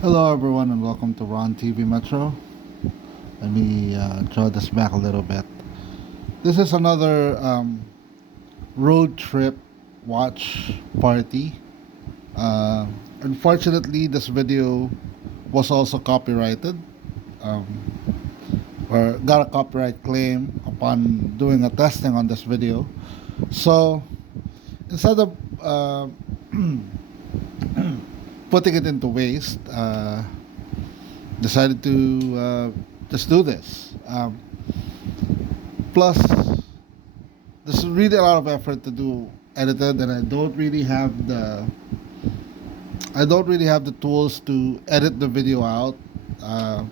Hello, everyone, and welcome to Ron TV Metro. Let me draw this back a little bit. This is another road trip watch party. Uh, Unfortunately, this video was also copyrighted, um, or got a copyright claim upon doing a testing on this video. So instead of putting it into waste, decided to just do this. Plus, this is really a lot of effort to do edited, and I don't really have the tools to edit the video out. Uh,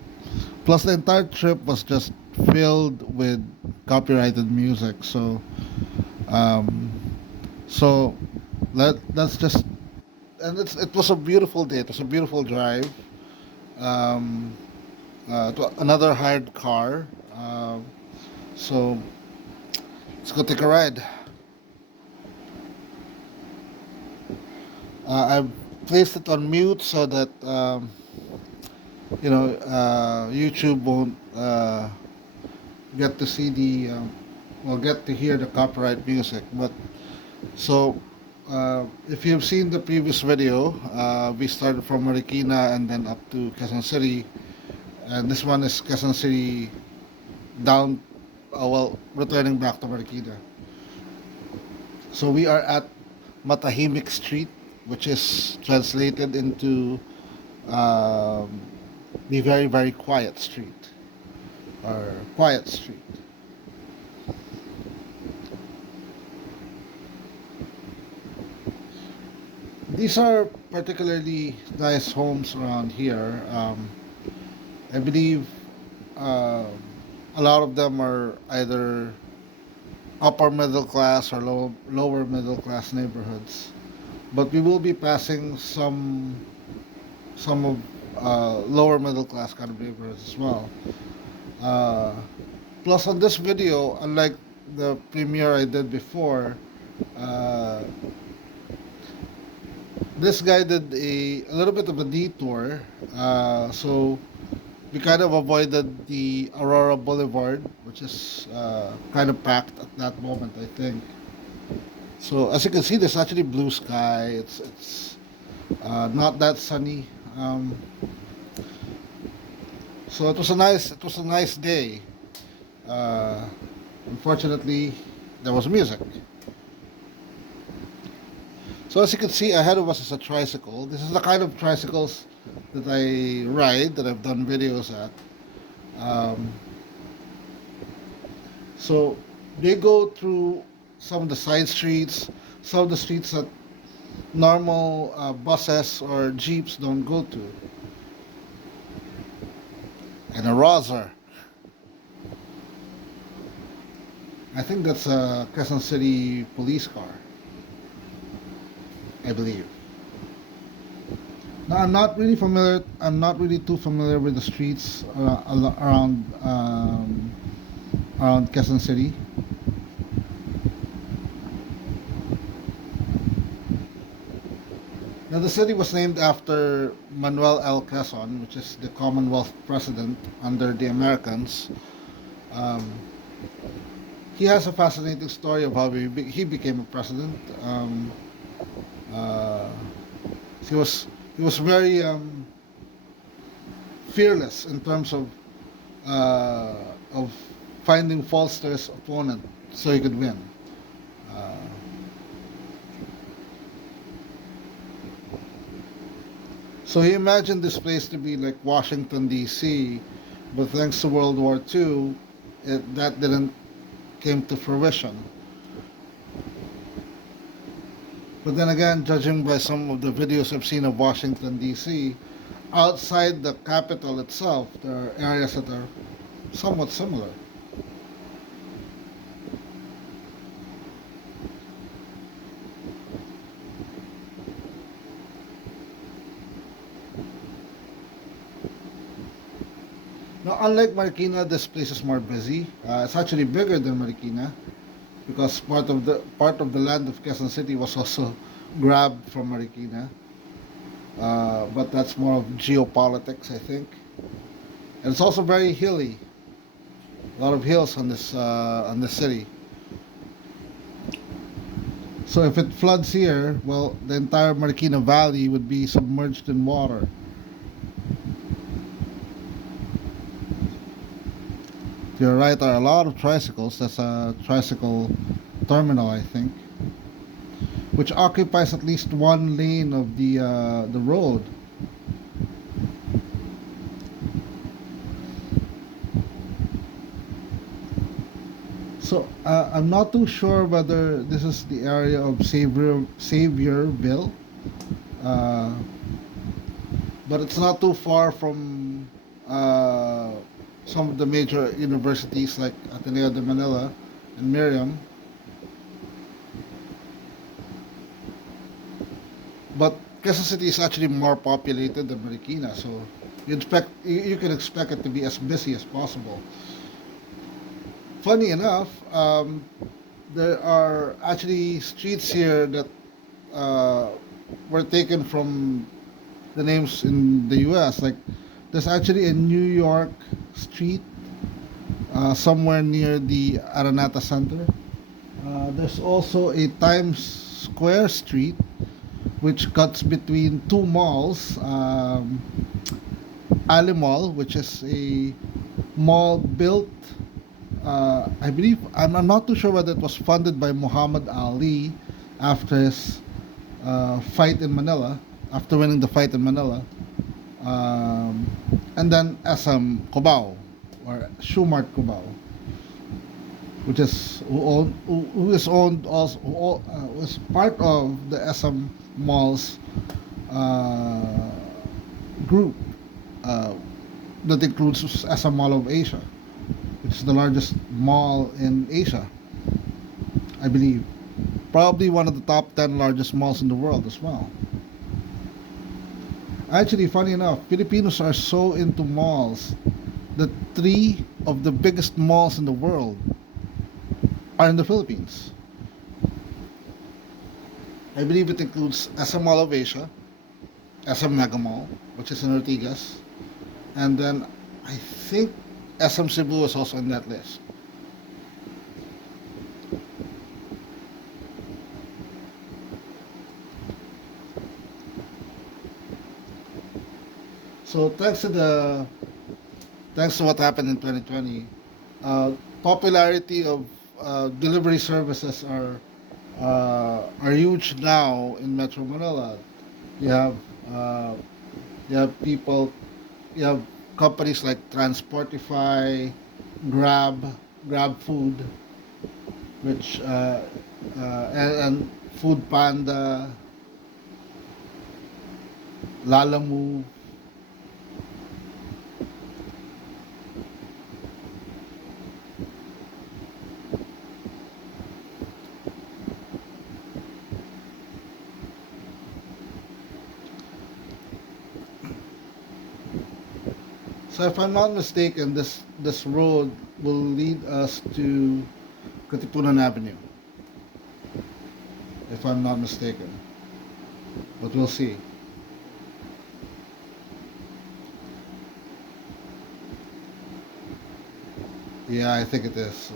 Plus, the entire trip was just filled with copyrighted music. Um, so let's just it was a beautiful day. It was a beautiful drive. Um, to another hired car. So let's go take a ride. I've placed it on mute so that YouTube won't get to see get to hear the copyright music. But so if you've seen the previous video, we started from Marikina and then up to Quezon City, and this one is Quezon City down. Returning back to Marikina. So we are at Matahimik Street, which is translated into um, the very, very quiet street, or quiet street. These are particularly nice homes around here. I believe uh, a lot of them are either upper middle class or lower middle class neighborhoods. But we will be passing some of lower middle class kind of neighborhoods as well. Uh, Plus, on this video, unlike the premiere I did before, uh, this guy did a little bit of a detour. So we kind of avoided the Aurora Boulevard, which is kind of packed at that moment, I think. So as you can see, there's actually blue sky. It's not that sunny. So it was a nice day. Uh, Unfortunately, there was music. So as you can see, ahead of us is a tricycle. This is the kind of tricycles that I ride, that I've done videos at. Um, so they go through some of the side streets, some of the streets that normal buses or jeeps don't go to. And a Roser. I think that's a Quezon City police car, I believe. Now, I'm not really too familiar with the streets around Quezon City. Now, the city was named after Manuel L. Quezon, which is the Commonwealth president under the Americans. Um, he has a fascinating story of how he became a president. Uh, he was he was very fearless in terms uh, of finding faults to his opponent so he could win. Uh, so he imagined this place to be like Washington D.C., but thanks to World War II, that didn't came to fruition. But then again, judging by some of the videos I've seen of Washington D.C., outside the capital itself, there are areas that are somewhat similar. Now, unlike Marikina, this place is more busy. It's actually bigger than Marikina because part of the land of Quezon City was also grabbed from Marikina. but that's more of geopolitics, I think. And it's also very hilly. A lot of hills on this city. So if it floods here, well, the entire Marikina Valley would be submerged in water. To your right are a lot of tricycles. That's a tricycle terminal, I think, which occupies at least one lane of the road. So I'm not too sure whether this is the area of Saviorville, uh, but it's not too far from uh, some of the major universities like Ateneo de Manila and Miriam. But Quezon City is actually more populated than Marikina, so you can expect it to be as busy as possible. Funny enough, there are actually streets here that uh, were taken from the names in the U.S. Like there's actually a New York street somewhere near the Araneta Center. There's also a Times Square Street which cuts between two malls. Ali Mall, which is a mall built, I believe, I'm not too sure whether it was funded by Muhammad Ali after his fight in Manila, after winning the fight in Manila. Um, and then SM Cubao, or Shumart Cubao, which is who is owned also was part of the SM Malls uh, group uh, that includes SM Mall of Asia, which is the largest mall in Asia, I believe. Probably one of the top 10 largest malls in the world as well. Actually, funny enough, Filipinos are so into malls that three of the biggest malls in the world are in the Philippines. I believe it includes SM Mall of Asia, SM Mega Mall, which is in Ortigas, and then I think SM Cebu is also on that list. So thanks to what happened in 2020, popularity of delivery services are huge now in Metro Manila. You have uh, you have people, you have companies like Transportify, Grab, Grab Food, which and Food Panda, Lalamove. So if I'm not mistaken, this road will lead us to Katipunan Avenue. If I'm not mistaken, but we'll see. Yeah, I think it is.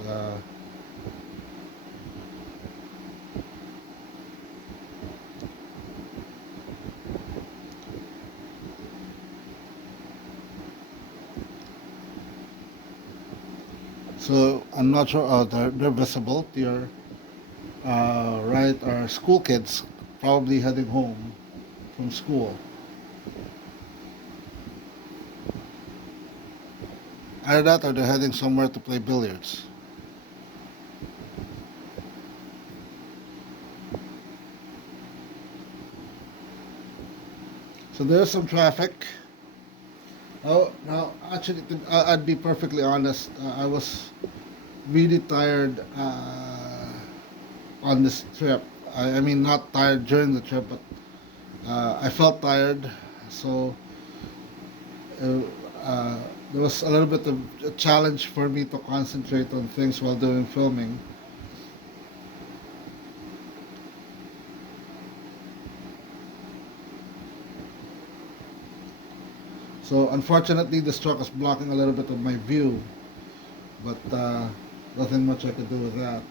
So I'm not sure. Oh, they're visible to your right. Are school kids probably heading home from school? Either that, or they're heading somewhere to play billiards. So there's some traffic. Oh, now actually, I'd be perfectly honest. I was really tired on this trip. I mean, not tired during the trip, but I felt tired. So uh, uh, there was a little bit of a challenge for me to concentrate on things while doing filming. So unfortunately, this truck is blocking a little bit of my view, but nothing much I could do with that.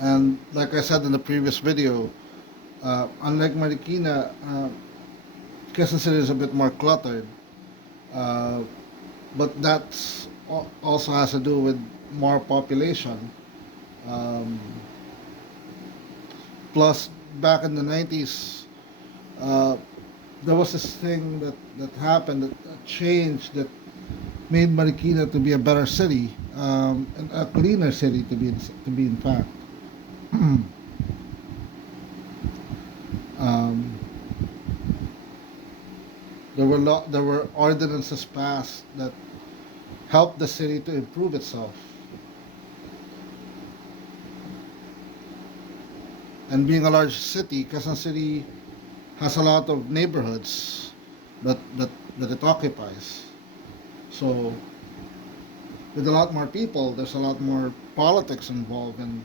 And like I said in the previous video, unlike Marikina, Quezon City is a bit more cluttered. Uh, but that's also has to do with more population. Um, Plus, back in the 90s, uh, there was this thing that happened, that changed, that made Marikina to be a better city, and a cleaner city to be in fact. um, there were ordinances passed that helped the city to improve itself. And being a large city, Quezon City has a lot of neighborhoods that that that it occupies. So with a lot more people, there's a lot more politics involved in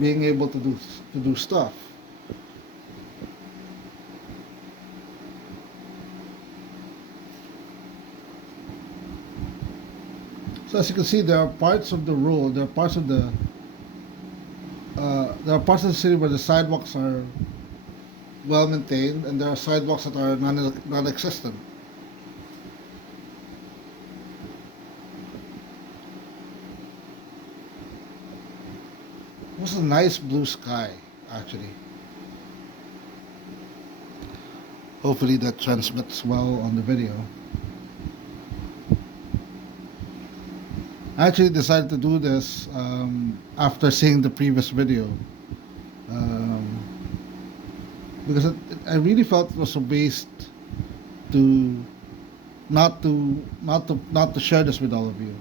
being able to do stuff. So as you can see, there are parts of the road, there are parts of the city where the sidewalks are well maintained, and there are sidewalks that are non-existent. It was a nice blue sky, actually. Hopefully that transmits well on the video. I actually decided to do this after seeing the previous video, um, because I really felt it was a waste to not to share this with all of you.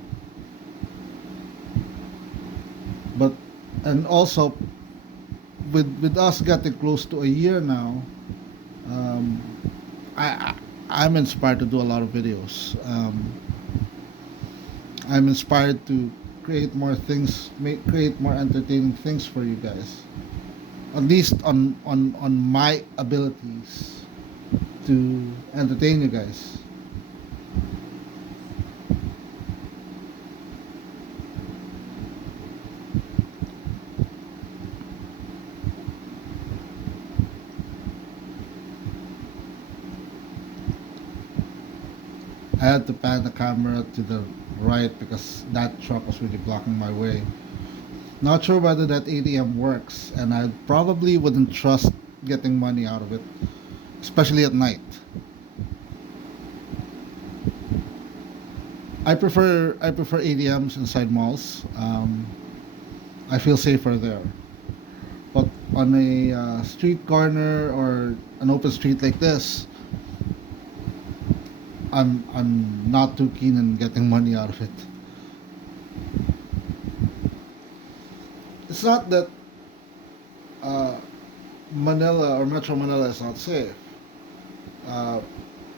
But and also with us getting close to a year now, um, I I'm inspired to do a lot of videos. I'm inspired to create more things, create more entertaining things for you guys. At least on my abilities to entertain you guys. I had to pan the camera to the right because that truck was really blocking my way. Not sure whether that ATM works, and I probably wouldn't trust getting money out of it, especially at night. I prefer ATMs inside malls. I feel safer there. But on a street corner or an open street like this, I'm not too keen on getting money out of it. It's not that uh, Manila or Metro Manila is not safe, uh,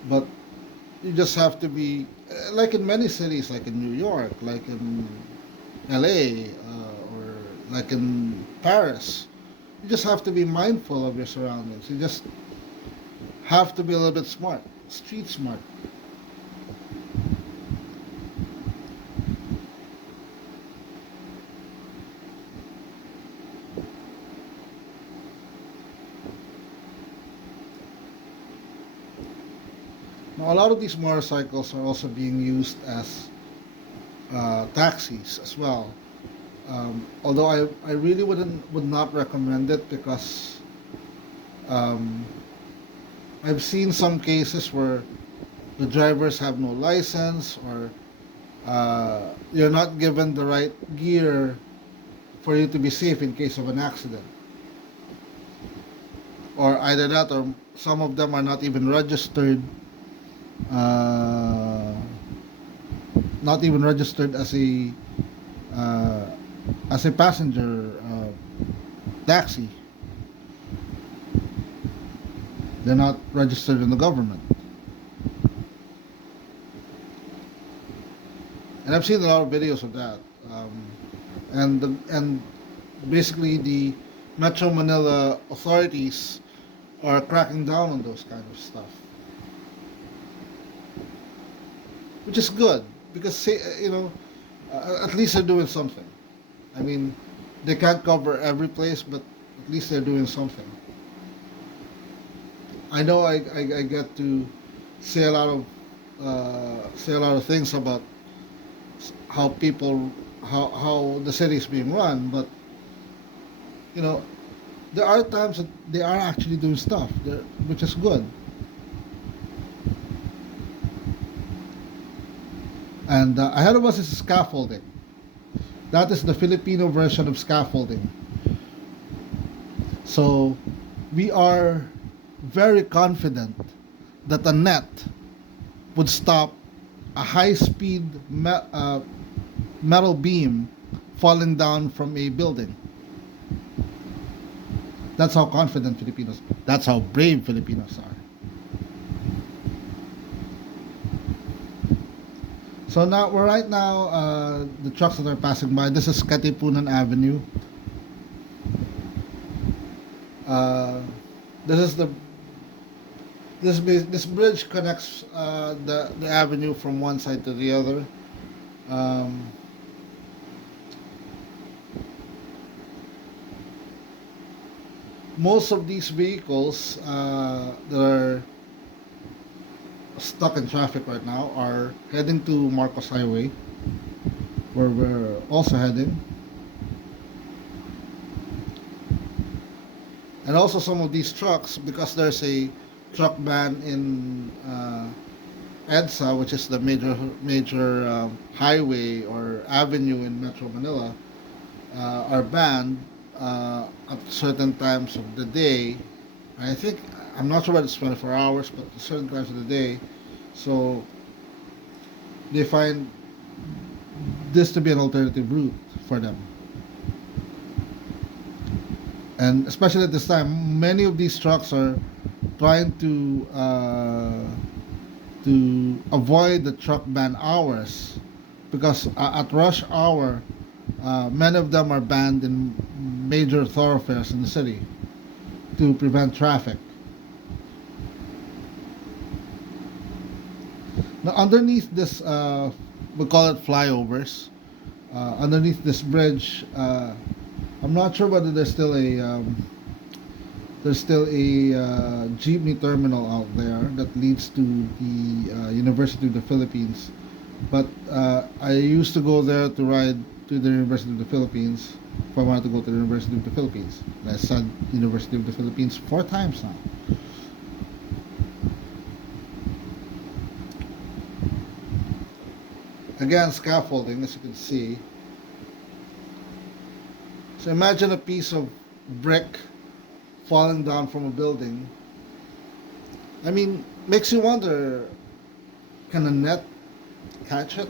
but you just have to be like in many cities, like in New York, like in LA, or like in Paris. You just have to be mindful of your surroundings. You just have to be a little bit smart, street smart. Now, a lot of these motorcycles are also being used as taxis as well. Although I really would not recommend it because um, I've seen some cases where the drivers have no license, or you're not given the right gear for you to be safe in case of an accident, or either that, or some of them are not even registered, uh, uh, as a passenger taxi. They're not registered in the government. And I've seen a lot of videos of that. And basically the Metro Manila authorities are cracking down on those kind of stuff, which is good because at least they're doing something. I mean, they can't cover every place, but at least they're doing something. I know I get to say a lot of things about how people how the city is being run, but you know there are times that they are actually doing stuff, which is good. And ahead of us is scaffolding. That is the Filipino version of scaffolding. So we are very confident that a net would stop a high-speed metal beam falling down from a building. That's how confident Filipinos, that's how brave Filipinos are. So now, right now, the trucks that are passing by, this is Katipunan Avenue. This is this bridge connects the avenue from one side to the other. Most of these vehicles that are stuck in traffic right now are heading to Marcos Highway, where we're also heading. And also some of these trucks, because there's a truck ban in EDSA, which is the major highway or avenue in Metro Manila, are banned at certain times of the day. I'm not sure whether it's 24 hours, but at certain times of the day. So they find this to be an alternative route for them. And especially at this time, many of these trucks are trying to avoid the truck ban hours, because at rush hour, many of them are banned in major thoroughfares in the city to prevent traffic. Now, underneath this, we call it flyovers. Underneath this bridge, I'm not sure whether there's still a jeepney terminal out there that leads to the University of the Philippines. But I used to go there to ride to the University of the Philippines if I wanted to go to the University of the Philippines. And I said University of the Philippines 4 times now. Again, scaffolding, as you can see. So imagine a piece of brick falling down from a building. I mean, makes you wonder, can a net catch it?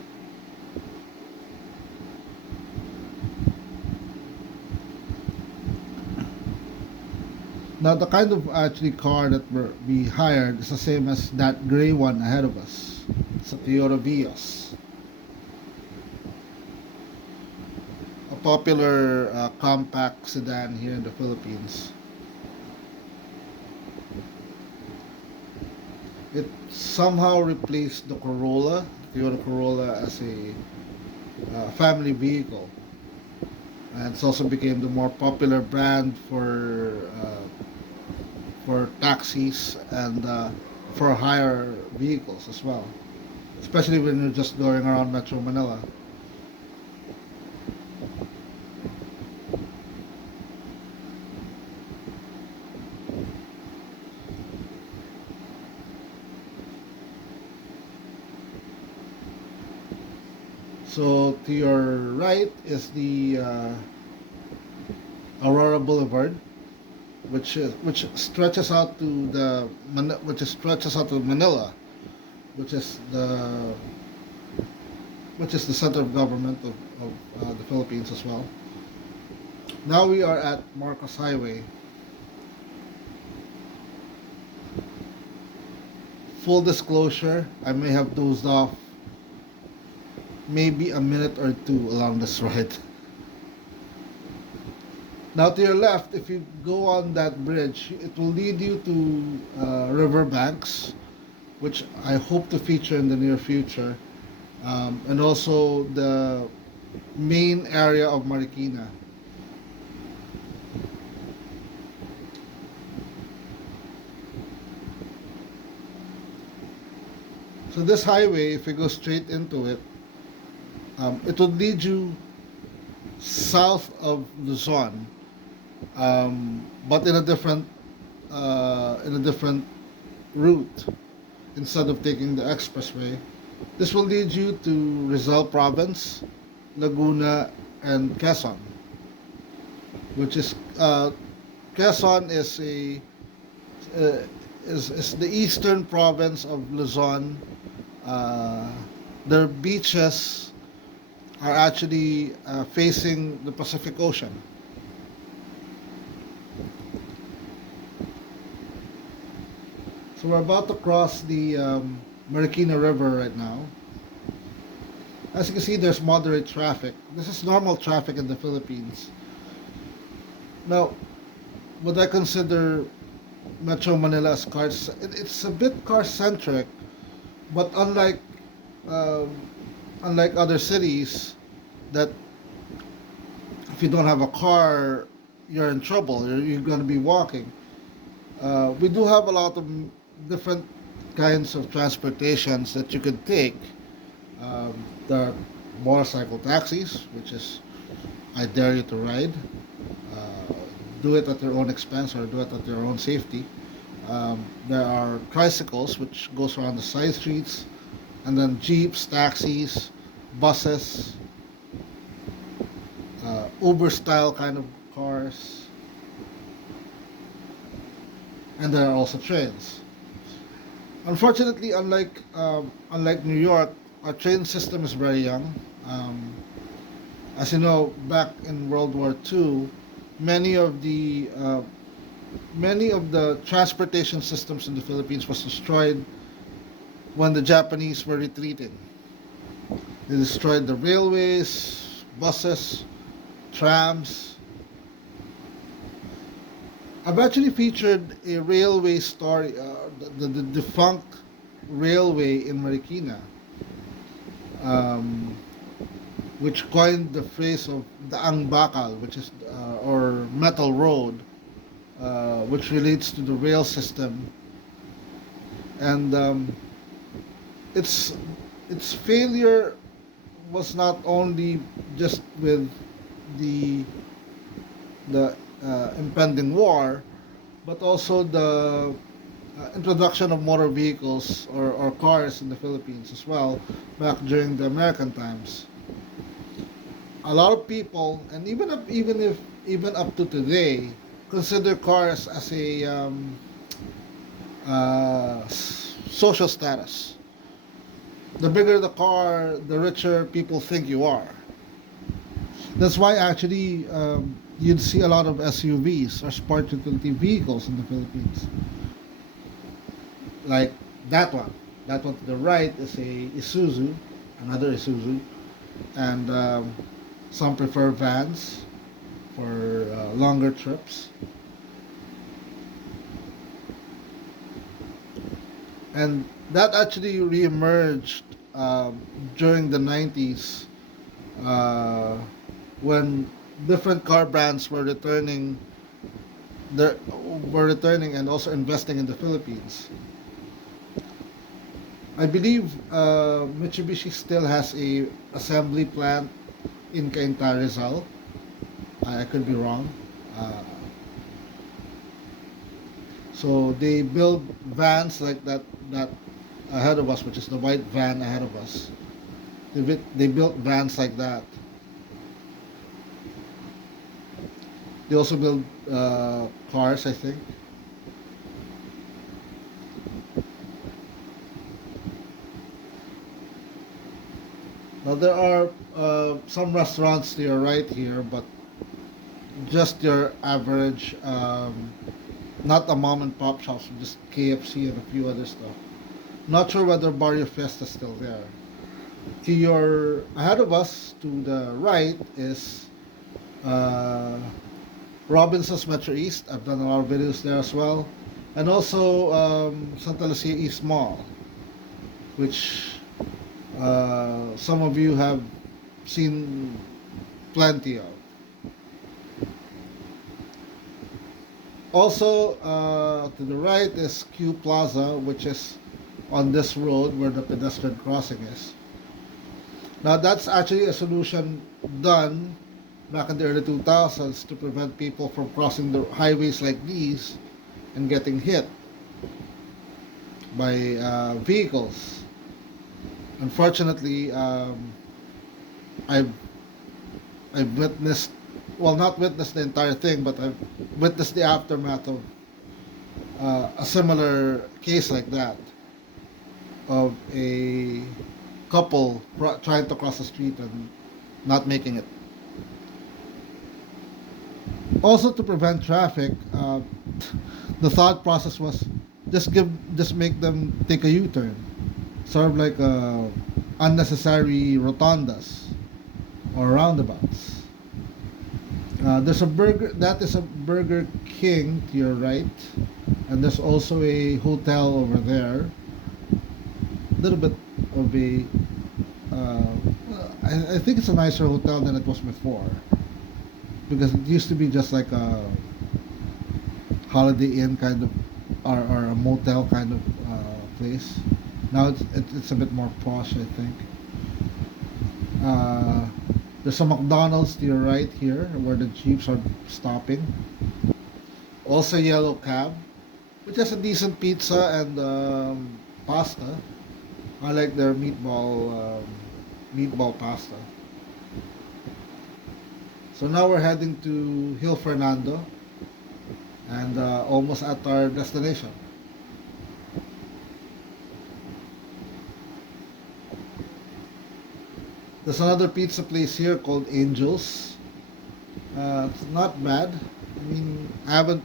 Now, the kind of actually car that we hired is the same as that gray one ahead of us. It's a Toyota Vios. A popular compact sedan here in the Philippines. It somehow replaced the Corolla, Toyota Corolla, as a family vehicle. And it's also became the more popular brand for taxis and for hire vehicles as well, especially when you're just going around Metro Manila. So to your right is the Aurora Boulevard, which stretches out to Manila, which is the center of government of the Philippines as well. Now we are at Marcos Highway. Full disclosure, I may have dozed off maybe a minute or two along this ride. Now to your left, if you go on that bridge, it will lead you to riverbanks, which I hope to feature in the near future, and also the main area of Marikina. So this highway, if you go straight into it, it would lead you south of Luzon, but in a different route. Instead of taking the expressway, this will lead you to Rizal Province, Laguna, and Quezon, which is Quezon uh, is the eastern province of Luzon. Uh, their beaches are actually facing the Pacific Ocean. So we're about to cross the Marikina River right now. As you can see, there's moderate traffic. This is normal traffic in the Philippines. Now, would I consider Metro Manila as cars? It's a bit car-centric, but um, unlike other cities, that if you don't have a car, you're in trouble. You're going to be walking. We do have a lot of different kinds of transportations that you could take. The motorcycle taxis, which is I dare you to ride. Uh, do it at your own expense or do it at your own safety. There are tricycles, which goes around the side streets, and then jeeps, taxis, buses, Uber style kind of cars, and there are also trains. Unfortunately, unlike New York, our train system is very young. Um, as you know, back in World War II, many of the uh, many of the transportation systems in the Philippines was destroyed when the Japanese were retreating. They destroyed the railways, buses, trams. I've actually featured a railway story, the defunct railway in Marikina, um, which coined the phrase of the Bakal, which is or metal road, which relates to the rail system, and its its failure was not only just with the impending war, but also the introduction of motor vehicles or cars in the Philippines as well back during the American times. A lot of people, and even up to today, consider cars as a social status. The bigger the car, the richer people think you are. That's why actually you'd see a lot of SUVs or sport utility vehicles in the Philippines. Like that one. That one to the right is a Isuzu, another Isuzu, and some prefer vans for longer trips. And that actually reemerged during the 90s uh, when different car brands their, were returning and also investing in the Philippines. I believe Mitsubishi still has a assembly plant in Cainta, Rizal. I could be wrong. Uh, so they build vans like that ahead of us, which is the white van ahead of us. They built vans like that. They also build cars, I think. Now there are some restaurants to your right here, but just your average, not a mom and pop shops, just KFC and a few other stuff. Not sure whether Barrio Fiesta is still there. To your ahead of us, to the right, is uh, Robinson's Metro East. I've done a lot of videos there as well, and also Santa Lucia East Mall, which some of you have seen plenty of. Also, to the right is Q Plaza, which is on this road where the pedestrian crossing is. Now, that's actually a solution done back in the early 2000s to prevent people from crossing the highways like these and getting hit by vehicles. Unfortunately, I've I've witnessed, well, not witnessed the entire thing, but I've witnessed the aftermath of a similar case like that, of a couple trying to cross the street and not making it. Also, to prevent traffic, the thought process was just make them take a U-turn, sort of like unnecessary rotondas or roundabouts. There's a burger that is a Burger King to your right, and there's also a hotel over there. A little bit of a, uh, I think it's a nicer hotel than it was before, because it used to be just like a Holiday Inn kind of, or a motel kind of place. Now it's a bit more posh, I think. Uh, there's a McDonald's to your right here where the jeeps are stopping. Also, Yellow Cab, which has a decent pizza and pasta. I like their meatball pasta. So now we're heading to Hill Fernando and almost at our destination. There's another pizza place here called Angels. It's not bad. I mean, I haven't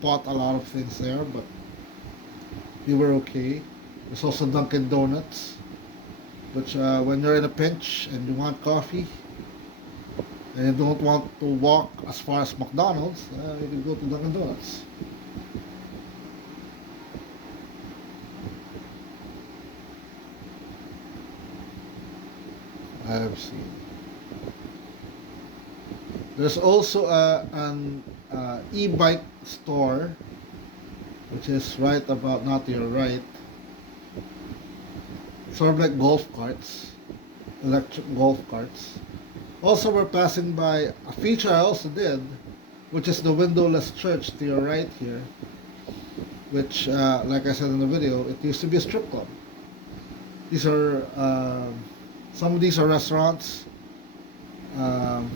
bought a lot of things there, but they were okay. There's also Dunkin Donuts, which when you're in a pinch and you want coffee and you don't want to walk as far as McDonald's, you can go to Dunkin Donuts. I've seen. There's also an e-bike store, which is right about, not to your right, sort of like golf carts, electric golf carts. Also, we're passing by a feature I also did, which is the Windowless Church to your right here, which, like I said in the video, it used to be a strip club. These are, some of these are restaurants. Um,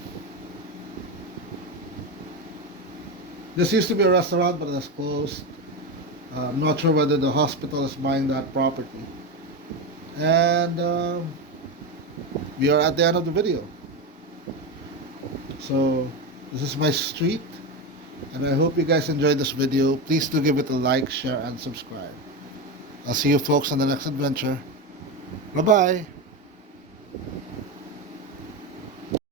this used to be a restaurant, but it has closed. I'm not sure whether the hospital is buying that property. And we are at the end of the video. So this is my street, and I hope you guys enjoyed this video. Please do give it a like, share, and subscribe. I'll see you folks on the next adventure. Bye bye.